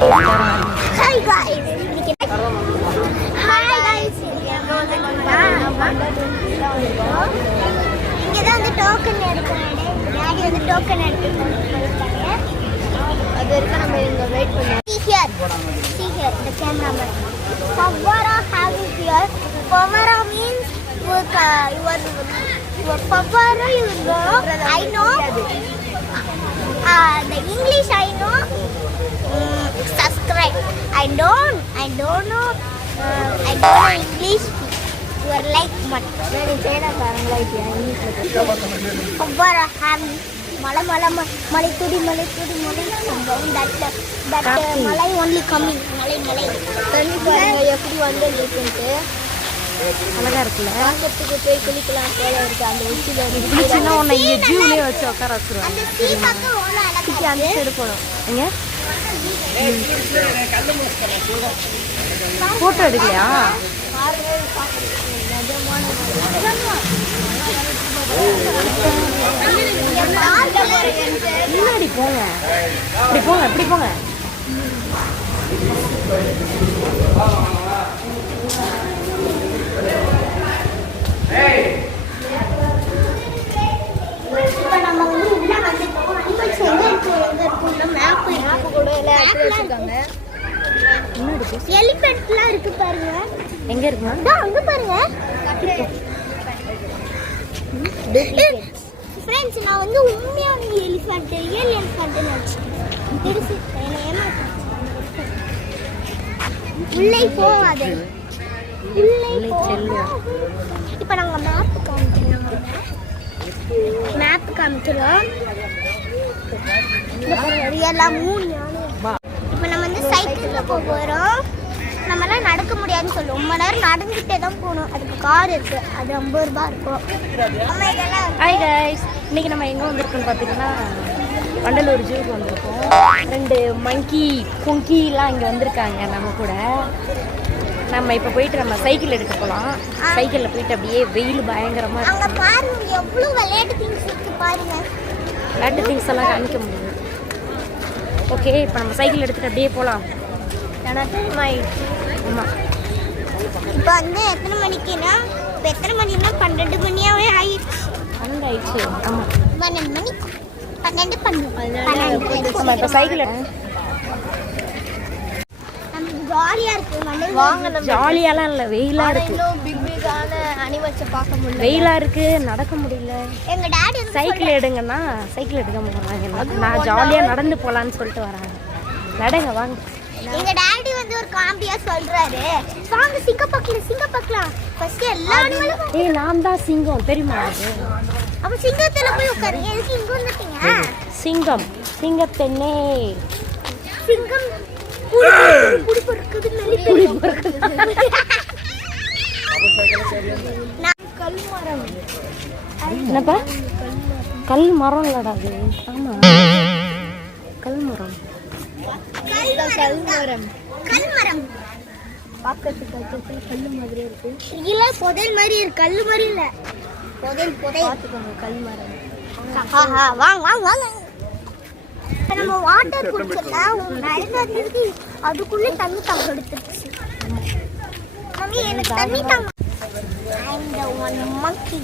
Hi guys hi guys இங்கே தான் வந்து டோக்கன் எடுக்கிறேன் டாடி வந்து டோக்கன் எடுத்துட்டு போயிருக்காங்க அது வரைக்கும் நம்ம இங்கே வெயிட் பண்ணுவோம் See here. See here, the cameraman. Pavara have it here. Pavara means your, uh, your, your Pavara you know. I know. Uh, the English I know. Mm, subscribe. I don't. I don't know. Uh, I don't know English. You are like much. நீ சைனாக்காரங்களா இப்போ இங்கிலீஷில் Pavara have it. மலை மலை ம- மலை துடி மலை துடி மலை சம்பவம் தட் தட் மலை ஒன்லி கம்மிங் மலை மலை தண்ணி பாருங்க எப்படி வந்து இருக்குன்ட்டு அழகா இருக்குல்ல? பார்க்கறதுக்கு போய் குளிக்கலாம் போல இருக்கு. அந்த உச்சியில் குளிச்சுன்னா உன்னை இங்கே வச்சு உட்கார வச்சிருவாங்க. அழகா அந்த சைடு போகணும் எங்க? போட்டோ எடுக்கலையா? முன்னாடி போங்க. இப்படி போங்க இப்படி போங்க இப்போ நம்ம வந்து உள்ள வந்துட்டோம் அனிமல்ஸ் எங்க இருக்கு எங்க இருக்குன்னு மேப் இருக்கு கூட எல்லாம் எடுத்து வச்சிருக்காங்க முன்னாடி போ எலிபென்ட்லாம் இருக்கு பாருங்க. எங்க இருக்குமா அங்க பாருங்க. ஃப்ரெண்ட்ஸ் நான் வந்து உண்மையான எலிஃபண்ட் ரியல் எலிஃபண்ட் ஏமாத்தாச்சு. உள்ளே போகாது. உள்ளே செல்லும். இப்போ நாங்கள் மேப் காமிக்கிறோம். மேப் காமிக்கிறோம். ரியலாக மூணு இப்போ நம்ம வந்து சைக்கிளில் போக போகிறோம் நம்மளாம் நடக்க முடியாதுன்னு சொல்லுவோம் ரொம்ப நேரம் நடந்துகிட்டே தான் போகணும். அதுக்கு கார் இருக்கு. அது ஐம்பது ரூபாய் இருக்கும். ஹாய் கைஸ் இன்னைக்கு நம்ம எங்கே வந்திருக்கோம்னு பார்த்தீங்கன்னா வண்டலூர் ஜூக்கு வந்திருக்கோம். ரெண்டு மங்கி குங்கிலாம் இங்கே வந்திருக்காங்க நம்ம கூட. நம்ம இப்போ போயிட்டு நம்ம சைக்கிள் எடுக்க போகலாம் சைக்கிளில் போயிட்டு அப்படியே வெயில் பயங்கரமாக அங்க பாருங்க எவ்வளவு விளையாட்டு திங்ஸ் இருக்கு பாருங்க. விளையாட்டு திங்ஸ் எல்லாம் காமிக்க முடியும். ஓகே இப்போ நம்ம சைக்கிள் எடுத்துகிட்டு அப்படியே போகலாம் ஏன்னா டைம் ஆயிடுச்சு ஆமாம் இப்போ வந்து எத்தனை மணிக்குன்னா இப்போ எத்தனை மணினா பன்னெண்டு மணியாவே ஆயிடுச்சு. பன்னெண்டு ஆயிடுச்சு ஆமாம் பன்னெண்டு. மணி பன்னெண்டு பன்னெண்டு நம்ம இப்போ சைக்கிள் ஜாலியா இருக்கு. ஜாலியாலாம் இல்லை. பார்க்க முடியல. வெயிலாக இருக்குது நடக்க முடியல. சைக்கிள் எடுங்கன்னா சைக்கிள் எடுக்காம போகிறாங்க நான் ஜாலியாக நடந்து போகலான்னு சொல்லிட்டு வராங்க. நடங்க வாங்க. வந்து ஒரு காமெடியா சொல்றாரு. வாங்க சிங்க பார்க்கலாம் சிங்க பார்க்கலாம் ஃபர்ஸ்ட் எல்லா அனிமலும் ஏய் நான் தான் சிங்கம் தெரியுமா அப்ப சிங்கத்துல போய் உட்காருங்க. எதுக்கு இங்க வந்துட்டீங்க? சிங்கம் சிங்கத்தென்னே. சிங்கம் புடி பொறுக்குது புடி கல்மரம் என்னப்பா கல் மரம். இல்லடா அது. ஆமா. கல் மரம். கல்மரம் கல்மரம் பார்க்கறதுக்கு பார்க்கறதுக்கு கல் மாதிரி இருக்கு இல்ல புதையல் மாதிரி இருக்கு கல்லு மாதிரி இல்ல. புதையல் புதையல். பார்த்துக்கோங்க கல் மரம் வாங்க வாங்க வாங்க. இப்ப நம்ம வாட்டர் குடிச்சிடலாம். நடந்து வந்ததுக்கு அதுக்குள்ளே தண்ணி தாங்க எடுத்துருச்சு. மம்மி எனக்கு தண்ணி தாங்க the one monkey.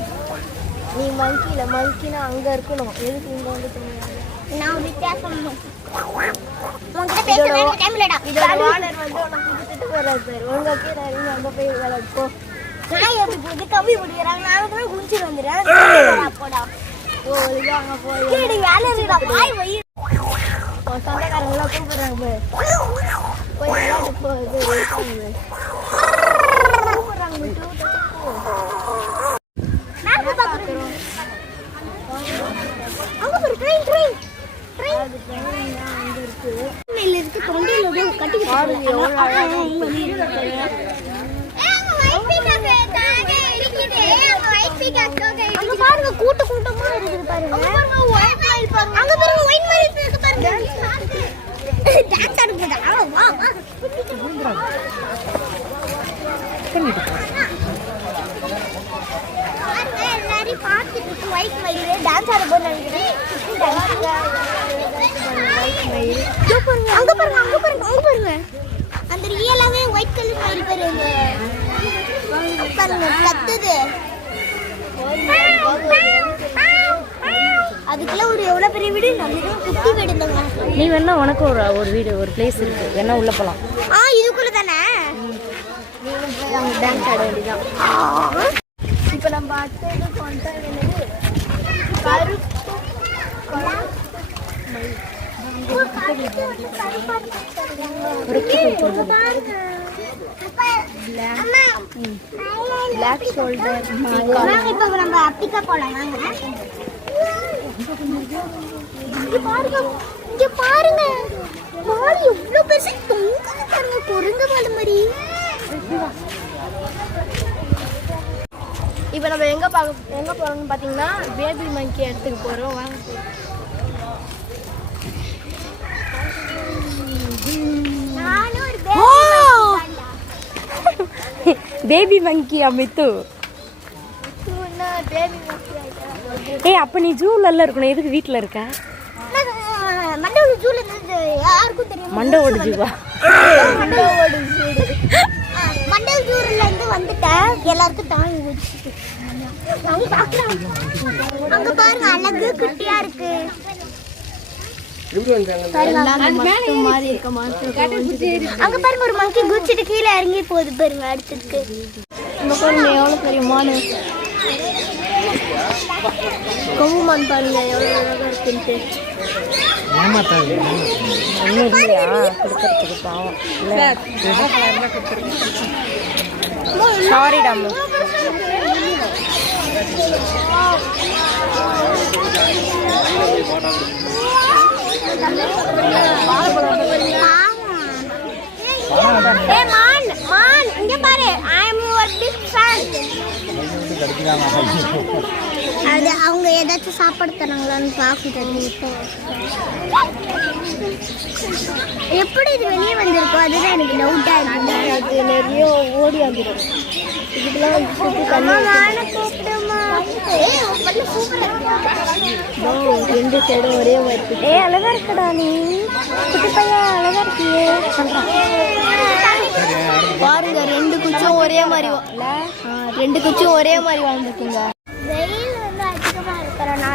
நீ மங்கில மங்கினா அங்க இருக்கணும். எதுக்கு இங்க வந்து? நான் வித்தியாசம் உங்ககிட்ட பேச வேண்டிய டைம் இல்லடா. இதோட ஓனர் வந்து உன்னை கூட்டிட்டு வராது சார். ஒழுங்கா கீழே இறங்கி அங்க போய் விளையாடு போ நான் எப்படி போகுது கம்மி முடிக்கிறாங்க நான் கூட குளிச்சு வந்துடுறேன். போடா ஓ ஒழுங்கா அங்க போய். வேலை இருக்குடா வாய் வை. சொந்தக்காரங்களாம் கூப்பிடுறாங்க. போய் விளையாடு போ இது இருக்காங்க கூப்பிடுறாங்க விட்டு விட்டு போ. மேப்பு பார்க்குறோம் அங்க பாரு ட்ரெயின் ட்ரெயின் ட்ரெயின் அது ட்ரெயின் தான் அங்க இருக்கு மேல இருக்கு தொண்டையில வந்து கட்டி பாருங்க எவ்வளவு அழகா இருக்கு. அங்க பாருங்க கூட்ட கூட்டமா இருக்குது பாருங்க. அங்க பாருங்க ஒயிட் மாதிரி இருக்கு பாருங்க. டான்ஸ் ஆட போதா வா எல்லாரையும் பார்த்துட்டு ஒயிட் மயில் டான்ஸ் ஆட போது நினைக்கிறேன். பாருங்க. அங்க பாருங்க அங்க பாருங்க அந்த ரியலாவே ஒயிட் கலர் மயில் பாருங்க. பாருங்க கத்துது. அதுக்குள்ள ஒரு எவ்வளவு பெரிய வீடு நம்ம குட்டி வீடுங்க நீ வேணா உனக்கு ஒரு ஒரு வீடு ஒரு பிளேஸ் இருக்கு வேணா உள்ள போலாம் ஆ இதுக்குள்ள தானே டான்ஸ் ஆட வேண்டியதான் இப்போ நம்ம அடுத்தது கொண்டா என்னது கருப்பு பிளாக் ஷோல்டர் இப்ப நம்ம அப்பிக்கா போலாம் வாங்க இங்க பாருங்க. இங்க பாருங்க. மாடு எவ்வளவு பெருசு தொங்குது பாருங்க. குரங்கு மாடு மாதிரி. இப்போ நம்ம எங்க பார்க்க எங்க போறோம்னு பார்த்தீங்கன்னா பேபி மங்கி இடத்துக்கு போறோம். வாங்க நானும் ஒரு baby பேபி மங்கி அமித்து. ஏய் அப்ப நீ ஜூல இருக்கணும். எதுக்கு வீட்ல இருக்க? மண்டவோட ஜூவா? மண்டல் ஜூர்ல இருந்து வந்துட்டேன் எல்லாருக்கும் அங்க பாருங்க அழகு குட்டியா இருக்கு மட்டும் மாதிரி இருக்க மாதிரி அங்க பாருங்க ஒரு மங்கி குச்சிட்டு கீழே இறங்கி போகுது பாருங்க அடுத்ததுக்கு இந்த பாருங்க எவ்வளோ பெரிய மானு கொம்பு மான் பாருங்க எவ்வளோ அழகா இருக்குன்ட்டு. ஒன்றும் இல்லையா? கொடுக்கறதுக்கு பாவம். சாரி டாமு அது அவங்க ஏதாச்சும் சாப்பாடு தராங்களான்னு பார்க்குறது எப்படி இது வெளியே வந்திருக்கோ அதுதான் எனக்கு டவுட்டா இருக்கு. அது நிறைய ஓடி வந்துடும் இதுக்கெல்லாம் வந்து சைடும் ஒரே மாதிரி ஏய் அழகா இருக்கடா நீ. குட்டி பையன் அழகா இருக்கியே. சொல்றான் பாருங்க ரெண்டு குச்சும் ஒரே மாதிரி ரெண்டு குச்சும் ஒரே மாதிரி அதிகமாக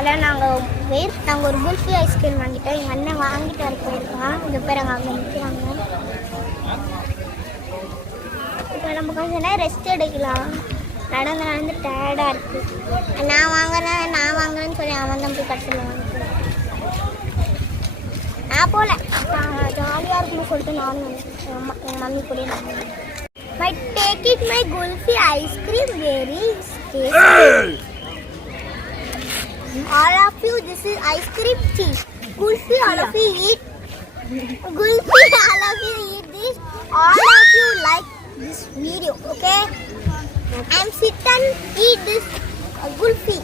இருக்கிறனால நாங்கள் வெயில் நாங்கள் ஒரு குல்ஃபி ஐஸ்கிரீம் வாங்கிட்டோம். எங்கள் அண்ணன் வாங்கிட்டு வர போயிருக்கான். இந்த பேர் அங்கே அங்கே நிற்கிறாங்க இப்போ நம்ம கொஞ்ச நேரம் ரெஸ்ட் எடுக்கலாம். நடந்து நடந்து டயர்டாக இருக்குது நான் வாங்குறேன் நான் வாங்குறேன்னு சொல்லி அவன் தான் போய் கடைசியில் வாங்கிக்கிறேன் நான் போகல ஜாலியாக இருக்கும்னு சொல்லிட்டு நானும் எங்கள் அம்மா மம்மி கூட நான் my take it my kulfi ice cream very tasty all of you this is ice cream tea Gulfi, all of you eat Gulfi, all of you eat this all of you like this video okay i'm sit and eat this uh, gulfi.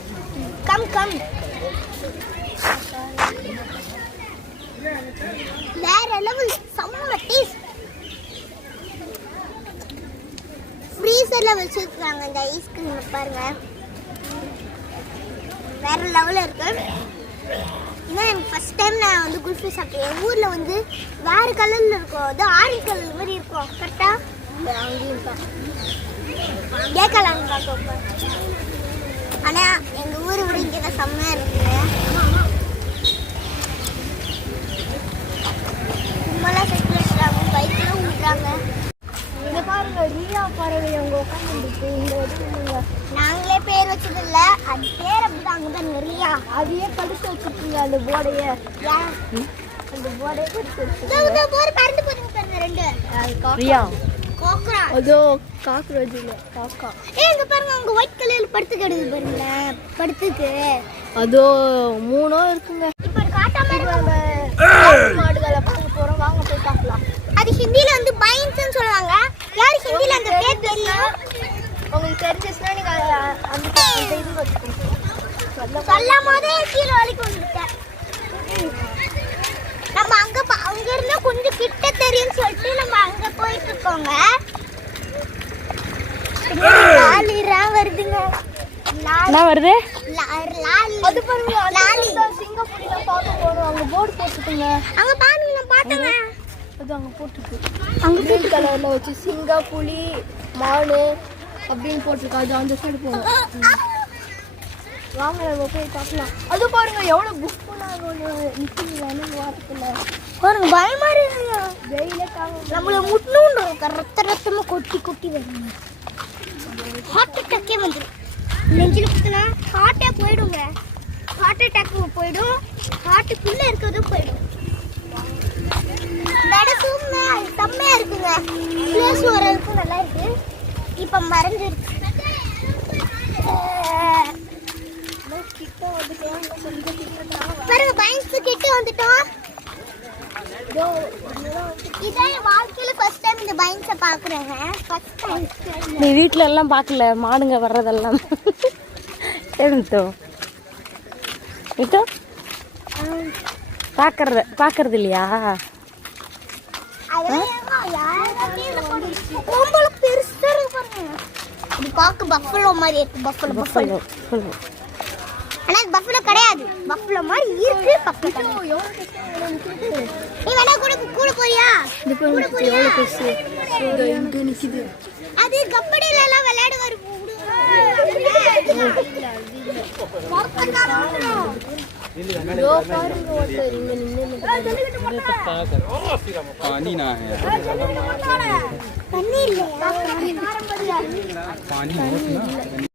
come come வேற level செம்ம taste ஃப்ரீசர்ல வச்சிருக்காங்க இந்த ice cream பாருங்க வேற லெவலில் இருக்கு ஏன்னா எனக்கு ஃபர்ஸ்ட் டைம் நான் வந்து குல்ஃபி சாப்பிட்டேன். என் ஊரில் வந்து வேற கலரில் இருக்கும். அது ஆரஞ்சு கலர் மாதிரி இருக்கும். கரெக்டாக கேட்கலான்னு பார்க்க ஆனால் எங்கள் ஊரை விட இங்கே தான் செம்மையாக இருக்குது சும்மாலாம் செட்டில் வச்சுறாங்க பைக்கில் விட்றாங்க ரியா பறவை அங்க உட்காந்துருக்கு இந்த இடத்துல நாங்களே பேர் வச்சது இல்ல அது பேர் அப்படிதான் அங்கே தான் நிறையா அதையே கடிச்சு வச்சுருக்கீங்க அந்த போர்டையே. ஏன்? அந்த போர்டையே கடிச்சு வச்சு இதோ இதோ போர் பறந்து போதுங்க பாருங்க ரெண்டு. பிரியா கோக்குறா அதோ இல்லை காக்கா. ஏ இங்க பாருங்க அங்க ஒயிட் கலர்ல படுத்து கிடக்குது பாருங்களேன் படுத்துக்கு. அதோ மூணும் இருக்குங்க. இப்ப காட்டாம இப்போ இருக்கு நம்ம ஆடு மாடுகளை பார்க்க போறோம். வாங்க போய் பார்க்கலாம். அது ஹிந்தில வந்து பைன்ஸ்னு சொல்லுவாங்க. யாரு ஹிந்தில அந்த பேர் தெரியும் உங்களுக்கு தெரிஞ்சிச்சுன்னா நீங்க அ- அந்த அந்த இது வச்சுக்கோங்க. சொல்ல சொல்லும் போதே கீழே வலிக்கு வந்துட்டேன். நம்ம அங்க ப- அங்க இருந்தா கொஞ்சம் கிட்ட தெரியும்னு சொல்லிட்டு நம்ம அங்க போயிட்டு இருக்கோங்க. லாலிரா வருதுங்க. என்ன வருது? லாலி. அது பாருங்க லாலி. சிங்கப்பூரில் பார்க்க போறோம். அங்க போர்டு போட்டு பாருங்க அங்க பாருங்க நான் பார்த்தேங்க. அது அங்க போட்டிருக்கு. அங்க கிரீன் கலர்ல வச்சு சிங்கா புலி மானு அப்படின்னு போட்டிருக்கு. அது அந்த சைடு போகும். வாங்க நம்ம போய் பார்க்கலாம். அது பாருங்க எவ்வளவு புக் பண்ணாங்க வேணும் வாரத்தில். பாருங்க பயமா இருக்குங்க. வெயிலே தாங்க நம்மள முட்ணுன்னு ரத்த ரத்தமா கொட்டி கொட்டி வருங்க. ஹார்ட் அட்டாக்கே வந்துடும் நெஞ்சில் குத்துனா ஹார்ட்டே போயிடுங்க. ஹார்ட் அட்டாக் போயிடும். ஹார்ட்டுக்குள்ள இருக்கிறதும் போயிடும் நடக்குமே செம்மையா இருக்குங்க பிளேஸ் வரதுக்கும் நல்லா இருக்கு இப்போ சொல்லிட்டு பாருங்க பயன்ஸ் கிட்ட வந்துட்டோம். நீ வீட்ல எல்லாம் பார்க்கல மாடுங்க வர்றதெல்லாம். இதோ பார்க்கறது பார்க்கறது இல்லையா? உங்களுக்கு பெருசா இது பார்க்க பஃபலோ மாதிரி இருக்கு பஃபலோ பஃபலோ ஆனா இது பஃபலோ கிடையாது. பஃபலோ மாதிரி இருக்கு பஃபலோ நீ வேணா கூட கூட போறியா? கூட போறியா? எவ்வளோ பெருசு. இதோ இங்கே நிற்கிது அது கபடியில எல்லாம் விளையாட पानी ना है पानी बहुत ना